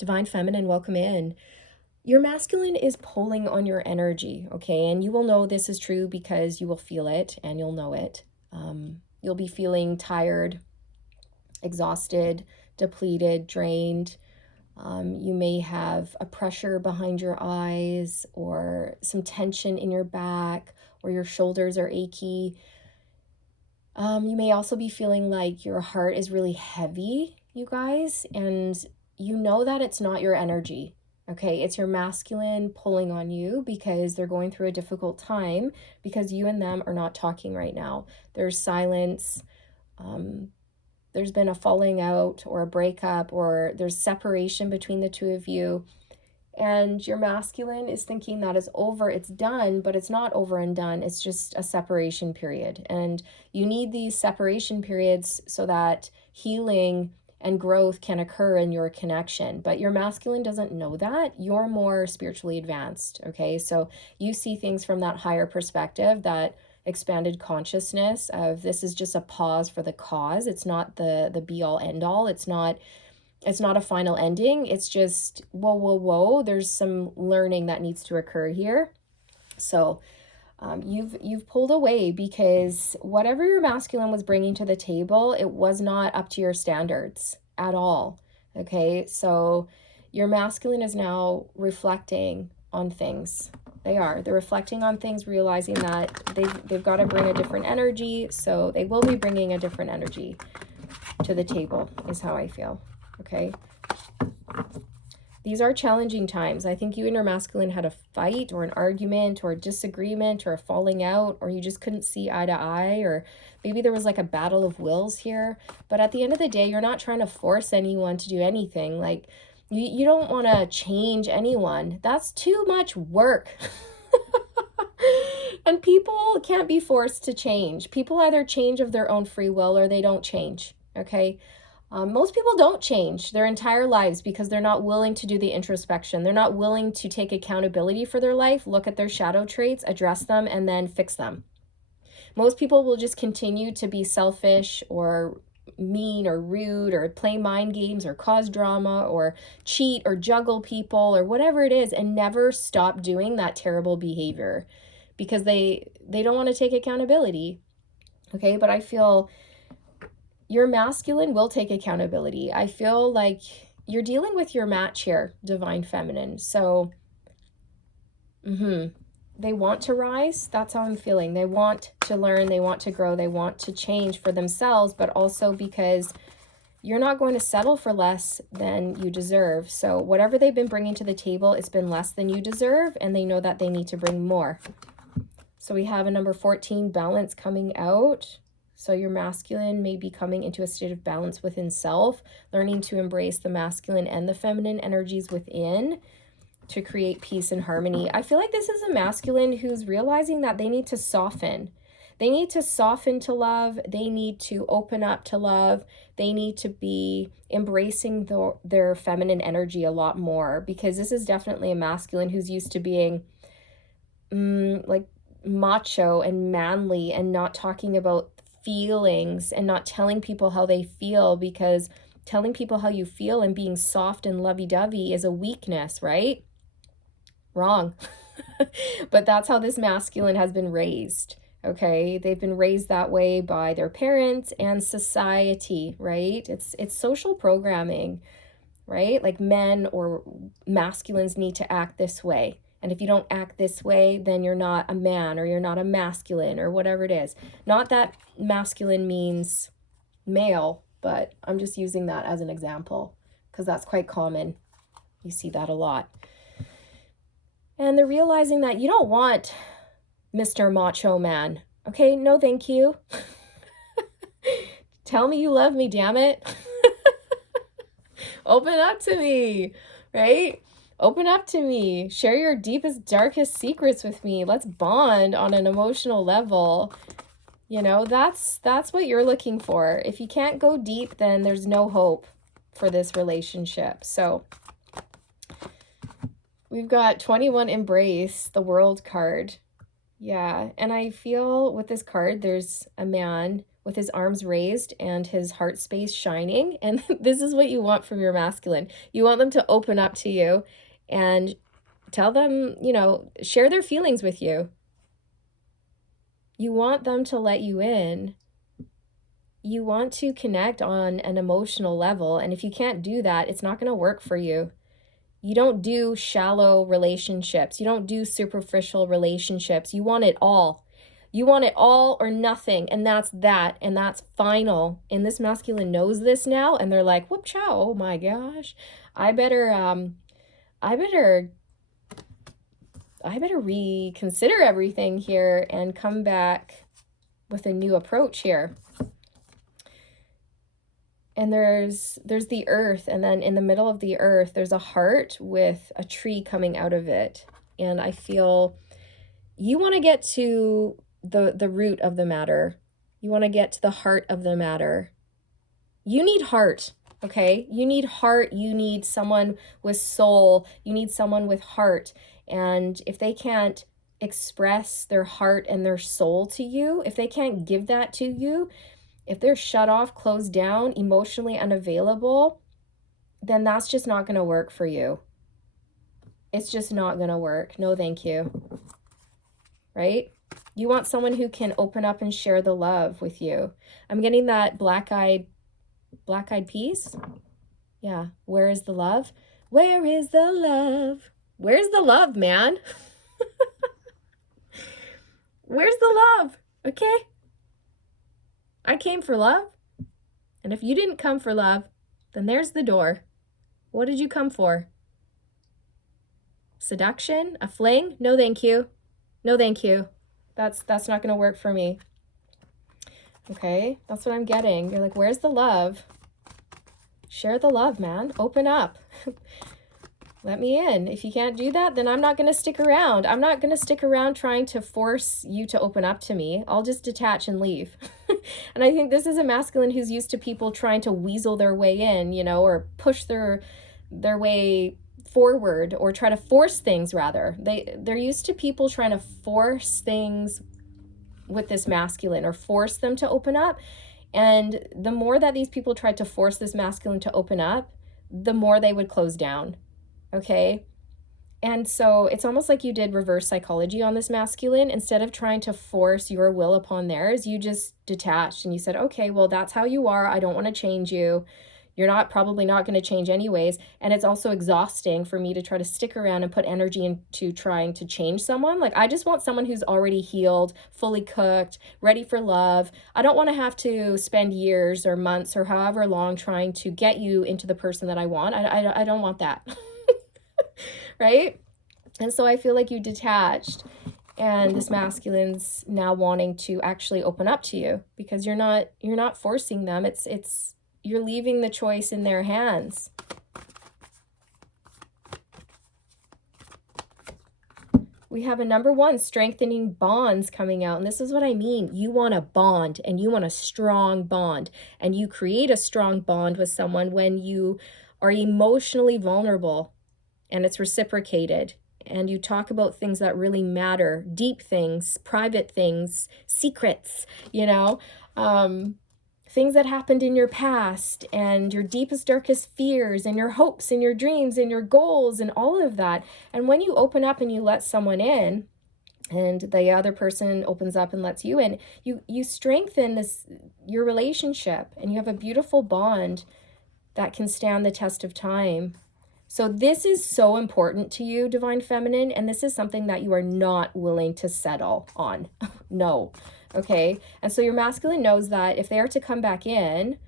Divine Feminine, welcome in. Your masculine is pulling on your energy, okay? And you will know this is true because you will feel it and you'll know it. You'll be feeling tired, exhausted, depleted, drained. You may have a pressure behind your eyes or some tension in your back, or your shoulders are achy. You may also be feeling like your heart is really heavy, you guys, and you know that it's not your energy. Okay, it's your masculine pulling on you because they're going through a difficult time because you and them are not talking right now. There's silence. There's been a falling out or a breakup, or there's separation between the two of you. And your masculine is thinking that is over, it's done, but it's not over and done. It's just a separation period. And you need these separation periods so that healing and growth can occur in your connection. But your masculine doesn't know that. You're more spiritually advanced, okay? So you see things from that higher perspective, that expanded consciousness of this is just a pause for the cause. It's not the be all end all. It's not a final ending. It's just, whoa, there's some learning that needs to occur here. So you've pulled away because whatever your masculine was bringing to the table, it was not up to your standards at all. Okay, so your masculine is now reflecting on things. They're reflecting on things, realizing that they've got to bring a different energy. So they will be bringing a different energy to the table, is how I feel. Okay. These are challenging times. I think you and your masculine had a fight or an argument or a disagreement or a falling out, or you just couldn't see eye to eye, or maybe there was like a battle of wills here. But at the end of the day, you're not trying to force anyone to do anything. Like you don't want to change anyone. That's too much work. And people can't be forced to change. People either change of their own free will or they don't change. Okay. Most people don't change their entire lives because they're not willing to do the introspection. They're not willing to take accountability for their life, look at their shadow traits, address them, and then fix them. Most people will just continue to be selfish or mean or rude or play mind games or cause drama or cheat or juggle people or whatever it is, and never stop doing that terrible behavior because they don't want to take accountability. Okay, but I feel your masculine will take accountability. I feel like you're dealing with your match here, Divine Feminine. So, they want to rise. That's how I'm feeling. They want to learn. They want to grow. They want to change for themselves, but also because you're not going to settle for less than you deserve. So whatever they've been bringing to the table, it's been less than you deserve, and they know that they need to bring more. So we have a number 14, balance, coming out. So your masculine may be coming into a state of balance within self, learning to embrace the masculine and the feminine energies within to create peace and harmony. I feel like this is a masculine who's realizing that they need to soften. They need to soften to love. They need to open up to love. They need to be embracing their feminine energy a lot more, because this is definitely a masculine who's used to being like macho and manly and not talking about feelings and not telling people how they feel, because telling people how you feel and being soft and lovey-dovey is a weakness, right? Wrong. But that's how this masculine has been raised. Okay, they've been raised that way by their parents and society, right? It's social programming, right? Like men or masculines need to act this way. And if you don't act this way, then you're not a man, or you're not a masculine, or whatever it is. Not that masculine means male, but I'm just using that as an example because that's quite common. You see that a lot. And they're realizing that you don't want Mr. Macho Man. Okay, no thank you. Tell me you love me, damn it. Open up to me, right? Open up to me. Share your deepest, darkest secrets with me. Let's bond on an emotional level. You know, that's what you're looking for. If you can't go deep, then there's no hope for this relationship. So we've got 21, embrace, the World card. Yeah, and I feel with this card, there's a man with his arms raised and his heart space shining. And this is what you want from your masculine. You want them to open up to you and tell them, you know, share their feelings with you. You want them to let you in. You want to connect on an emotional level. And if you can't do that, it's not going to work for you. You don't do shallow relationships. You don't do superficial relationships. You want it all. You want it all or nothing. And that's that. And that's final. And this masculine knows this now. And they're like, whoop chow. Oh my gosh. I better reconsider everything here and come back with a new approach here. And there's the earth, and then in the middle of the earth, there's a heart with a tree coming out of it. And I feel you want to get to the root of the matter. You want to get to the heart of the matter. You need heart, okay? You need heart. You need someone with soul. You need someone with heart. And if they can't express their heart and their soul to you, if they can't give that to you, if they're shut off, closed down, emotionally unavailable, then that's just not going to work for you. It's just not going to work. No, thank you. Right? You want someone who can open up and share the love with you. I'm getting that black-eyed peas. Yeah. Where is the love? Where is the love? Where's the love, man? Where's the love? Okay? I came for love. And if you didn't come for love, then there's the door. What did you come for? Seduction? A fling? No, thank you. No, thank you. That's not going to work for me. Okay? That's what I'm getting. You're like, where's the love? Share the love, man. Open up. Let me in. If you can't do that, then I'm not going to stick around. I'm not going to stick around trying to force you to open up to me. I'll just detach and leave. And I think this is a masculine who's used to people trying to weasel their way in, you know, or push their way forward, or try to force things rather. They're used to people trying to force things with this masculine, or force them to open up. And the more that these people tried to force this masculine to open up, the more they would close down. Okay? And so it's almost like you did reverse psychology on this masculine. Instead of trying to force your will upon theirs, you just detached and you said, okay, well, that's how you are. I don't want to change you. You're probably not going to change anyways. And it's also exhausting for me to try to stick around and put energy into trying to change someone. Like, I just want someone who's already healed, fully cooked, ready for love. I don't want to have to spend years or months or however long trying to get you into the person that I want. I don't want that. Right? And so I feel like you detached, and this masculine's now wanting to actually open up to you, because you're not forcing them. It's you're leaving the choice in their hands. We have a number 1, strengthening bonds coming out. And this is what I mean. You want a bond, and you want a strong bond, and you create a strong bond with someone when you are emotionally vulnerable and it's reciprocated. And you talk about things that really matter, deep things, private things, secrets, you know, things that happened in your past, and your deepest, darkest fears, and your hopes, and your dreams, and your goals, and all of that. And when you open up and you let someone in, and the other person opens up and lets you in, you strengthen your relationship, and you have a beautiful bond that can stand the test of time. So this is so important to you, Divine Feminine, and this is something that you are not willing to settle on. No, okay? And so your masculine knows that if they are to come back in,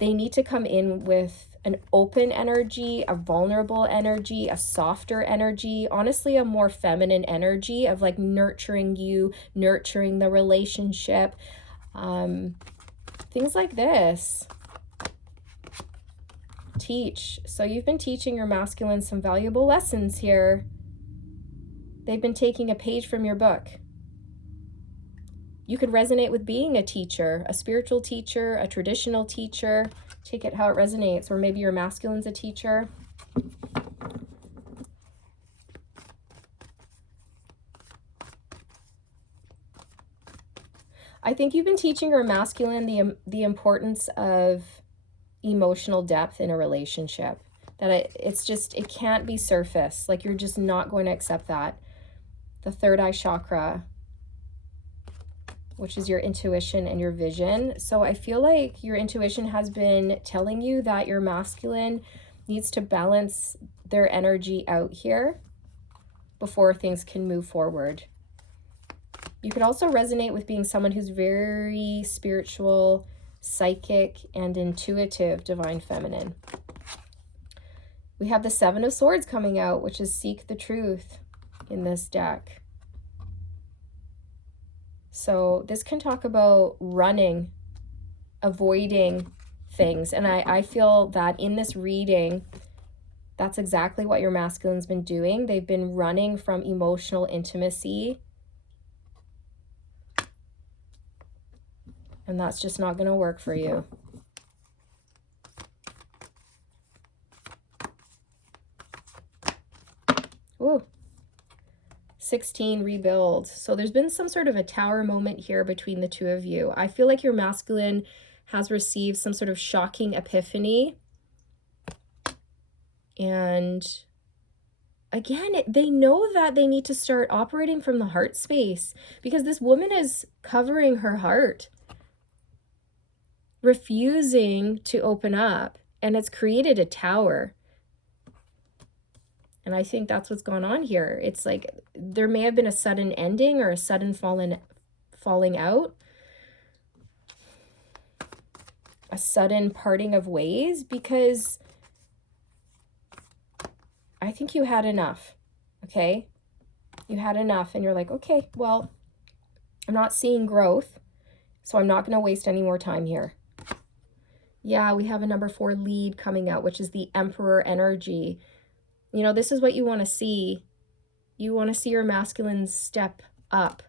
they need to come in with an open energy, a vulnerable energy, a softer energy, honestly, a more feminine energy of like nurturing you, nurturing the relationship, things like this. Teach. So you've been teaching your masculine some valuable lessons here. They've been taking a page from your book. You could resonate with being a teacher, a spiritual teacher, a traditional teacher. Take it how it resonates. Or maybe your masculine's a teacher. I I think you've been teaching your masculine the importance of emotional depth in a relationship. That it can't be surface. Like, you're just not going to accept that. The third eye chakra, which is your intuition and your vision. So I feel like your intuition has been telling you that your masculine needs to balance their energy out here before things can move forward. You could also resonate with being someone who's very spiritual, psychic, and intuitive, divine feminine. We have the Seven of Swords coming out, which is seek the truth in this deck. So this can talk about running, avoiding things. And I feel that in this reading, that's exactly what your masculine's been doing. They've been running from emotional intimacy. And that's just not going to work for you. Ooh. 16, rebuild. So there's been some sort of a tower moment here between the two of you. I feel like your masculine has received some sort of shocking epiphany. And again, they know that they need to start operating from the heart space, because this woman is covering her heart, refusing to open up, and it's created a tower. And I think that's what's gone on here. It's like there may have been a sudden ending or a sudden falling out, a sudden parting of ways, because I think you had enough, okay? You had enough, and you're like, okay, well, I'm not seeing growth, so I'm not going to waste any more time here. Yeah, we have a number 4 lead coming out, which is the Emperor energy. You know, this is what you want to see. You want to see your masculine step up,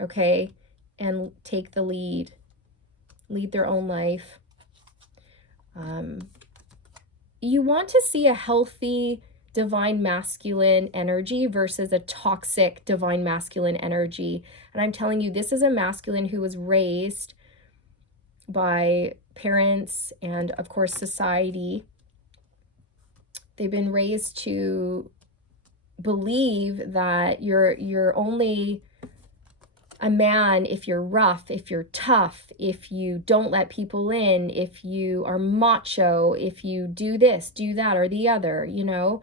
okay? And take the lead their own life. You want to see a healthy divine masculine energy versus a toxic divine masculine energy. And I'm telling you, this is a masculine who was raised by parents and, of course, society. They've been raised to believe that you're only a man if you're rough, if you're tough, if you don't let people in, if you are macho, if you do this, do that, or the other, you know?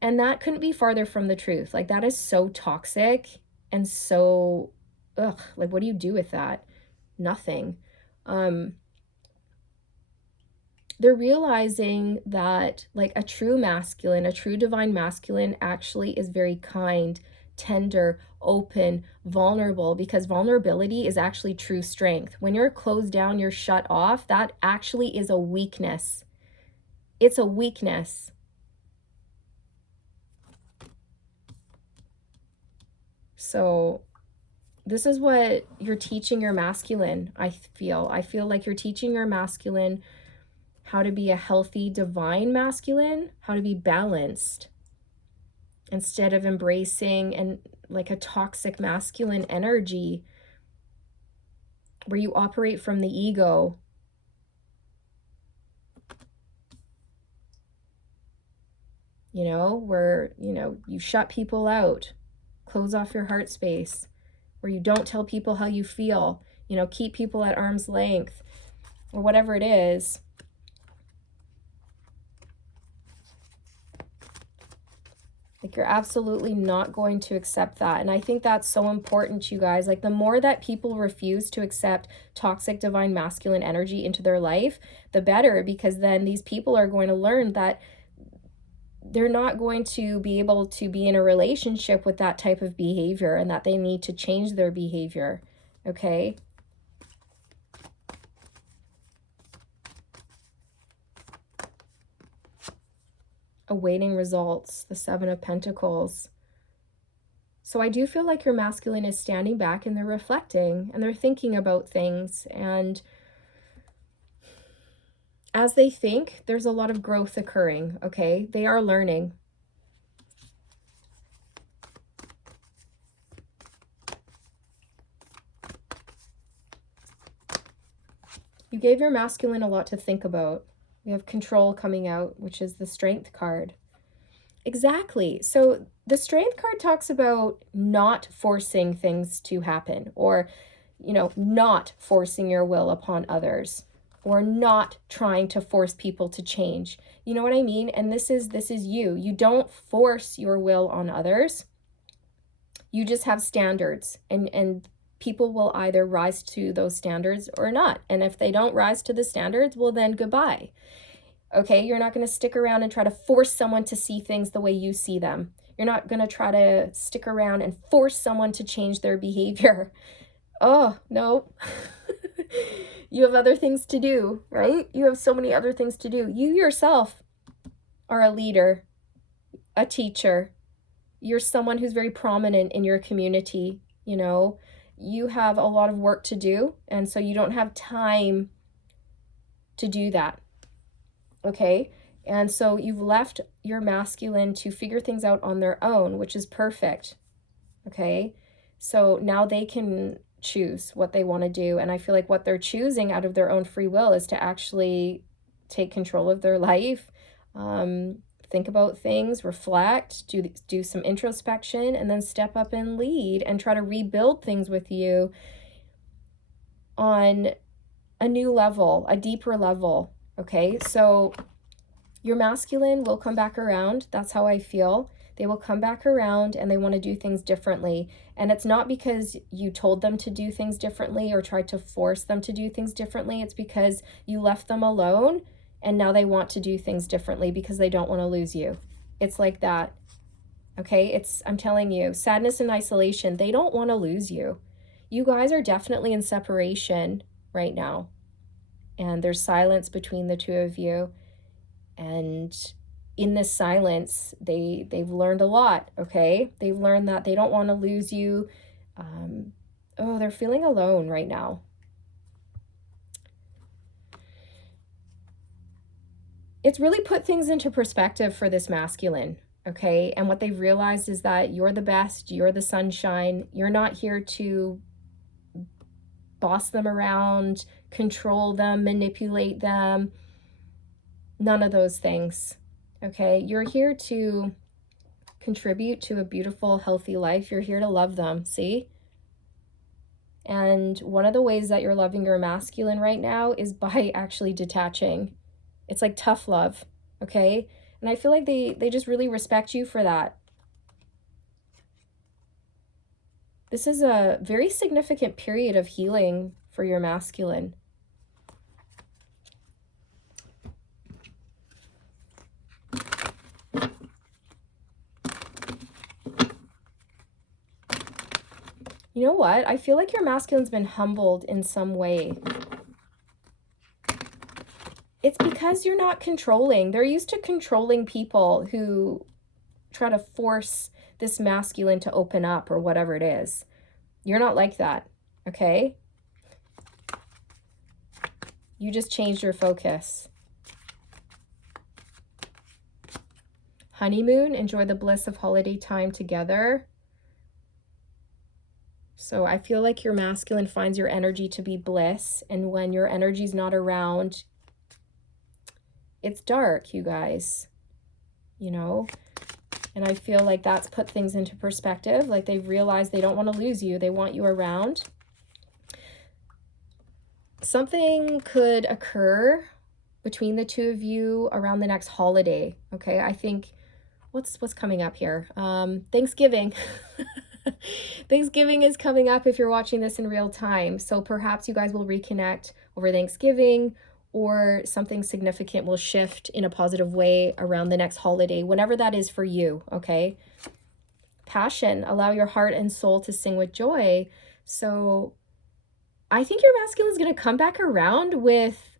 And that couldn't be farther from the truth. Like, that is so toxic and so, ugh, like, what do you do with that? Nothing. They're realizing that, like, a true masculine, a true divine masculine actually is very kind, tender, open, vulnerable, because vulnerability is actually true strength. When you're closed down, you're shut off, that actually is a weakness. It's a weakness. So this is what you're teaching your masculine, I feel. I feel like you're teaching your masculine how to be a healthy divine masculine, how to be balanced, instead of embracing and like a toxic masculine energy where you operate from the ego. You know, where, you know, you shut people out, close off your heart space, where you don't tell people how you feel, you know, keep people at arm's length, or whatever it is. Like, you're absolutely not going to accept that. And I think that's so important, you guys. Like, the more that people refuse to accept toxic divine masculine energy into their life, the better, because then these people are going to learn that they're not going to be able to be in a relationship with that type of behavior, and that they need to change their behavior, okay? Awaiting results, the Seven of Pentacles. So I do feel like your masculine is standing back and they're reflecting and they're thinking about things. And as they think, there's a lot of growth occurring, okay? They are learning. You gave your masculine a lot to think about. We have control coming out, which is the strength card. Exactly. So the strength card talks about not forcing things to happen, or, not forcing your will upon others, or not trying to force people to change. You know what I mean? And this is you. You don't force your will on others. You just have standards, and people will either rise to those standards or not. And if they don't rise to the standards, well, then goodbye. Okay, you're not going to stick around and try to force someone to see things the way you see them. You're not going to try to stick around and force someone to change their behavior. Oh, no. You have other things to do, right? You have so many other things to do. You yourself are a leader, a teacher. You're someone who's very prominent in your community, You have a lot of work to do, and so you don't have time to do that. Okay? And so you've left your masculine to figure things out on their own, which is perfect. Okay? So now they can choose what they want to do. And I feel like what they're choosing out of their own free will is to actually take control of their life, think about things, reflect, do some introspection, and then step up and lead and try to rebuild things with you on a new level, a deeper level. Okay, so your masculine will come back around. That's how I feel. They will come back around and they want to do things differently. And it's not because you told them to do things differently or tried to force them to do things differently. It's because you left them alone and now they want to do things differently because they don't want to lose you. It's like that. Okay, I'm telling you, sadness and isolation, they don't want to lose you. You guys are definitely in separation right now. And there's silence between the two of you. And in this silence, they've learned a lot, okay? They've learned that they don't want to lose you. They're feeling alone right now. It's really put things into perspective for this masculine, okay? And what they've realized is that you're the best, you're the sunshine. You're not here to boss them around, control them, manipulate them. None of those things, okay? You're here to contribute to a beautiful, healthy life. You're here to love them, see? And one of the ways that you're loving your masculine right now is by actually detaching. It's like tough love, okay? And I feel like they just really respect you for that. This is a very significant period of healing for your masculine. You know what? I feel like your masculine's been humbled in some way. It's because you're not controlling. They're used to controlling people who try to force this masculine to open up or whatever it is. You're not like that, okay? You just changed your focus. Honeymoon, enjoy the bliss of holiday time together. So I feel like your masculine finds your energy to be bliss, and when your energy's not around, it's dark, you guys, And I feel like that's put things into perspective. Like they've realized they don't want to lose you. They want you around. Something could occur between the two of you around the next holiday, okay? I think, what's coming up here? Thanksgiving. Thanksgiving is coming up if you're watching this in real time. So perhaps you guys will reconnect over Thanksgiving, or something significant will shift in a positive way around the next holiday, whenever that is for you, okay? Passion, allow your heart and soul to sing with joy. So I think your masculine is going to come back around with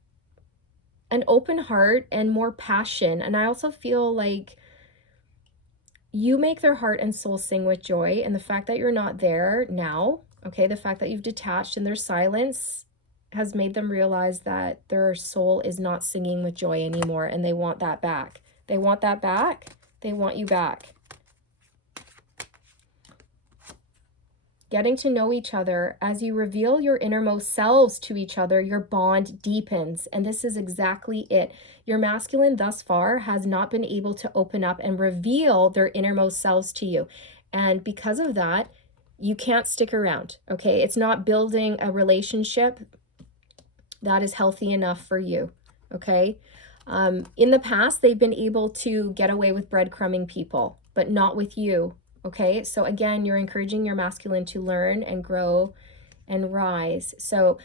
an open heart and more passion. And I also feel like you make their heart and soul sing with joy. And the fact that you're not there now, okay, the fact that you've detached and there's silence has made them realize that their soul is not singing with joy anymore, and they want that back. They want that back. They want you back. getting to know each other, as you reveal your innermost selves to each other, your bond deepens. And this is exactly it. Your masculine thus far has not been able to open up and reveal their innermost selves to you. And because of that, you can't stick around, okay? It's not building a relationship that is healthy enough for you, okay? In the past, they've been able to get away with breadcrumbing people, but not with you, okay? So again, you're encouraging your masculine to learn and grow and rise. So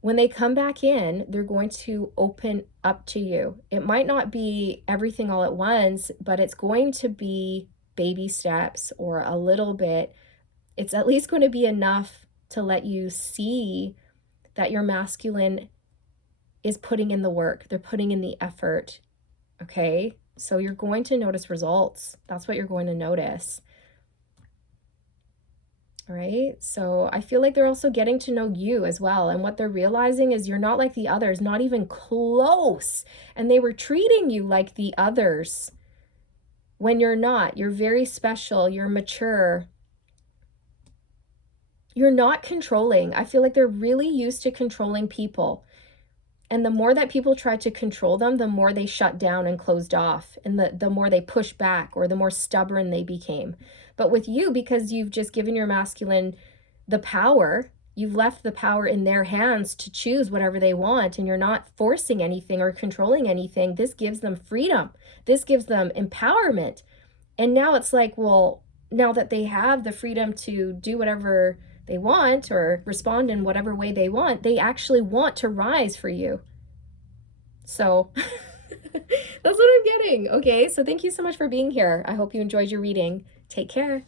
when they come back in, they're going to open up to you. It might not be everything all at once, but it's going to be baby steps or a little bit. It's at least going to be enough to let you see that your masculine is putting in the work. They're putting in the effort, okay? So you're going to notice results. That's what you're going to notice. All right? So I feel like they're also getting to know you as well. And what they're realizing is you're not like the others, not even close. And they were treating you like the others when you're not. You're very special. You're mature. You're not controlling. I feel like they're really used to controlling people. And the more that people tried to control them, the more they shut down and closed off, and the more they pushed back, or the more stubborn they became. But with you, because you've just given your masculine the power, you've left the power in their hands to choose whatever they want, and you're not forcing anything or controlling anything. This gives them freedom. This gives them empowerment. And now it's like, well, now that they have the freedom to do whatever they want or respond in whatever way they want, they actually want to rise for you. So that's what I'm getting. Okay, so thank you so much for being here. I hope you enjoyed your reading. Take care.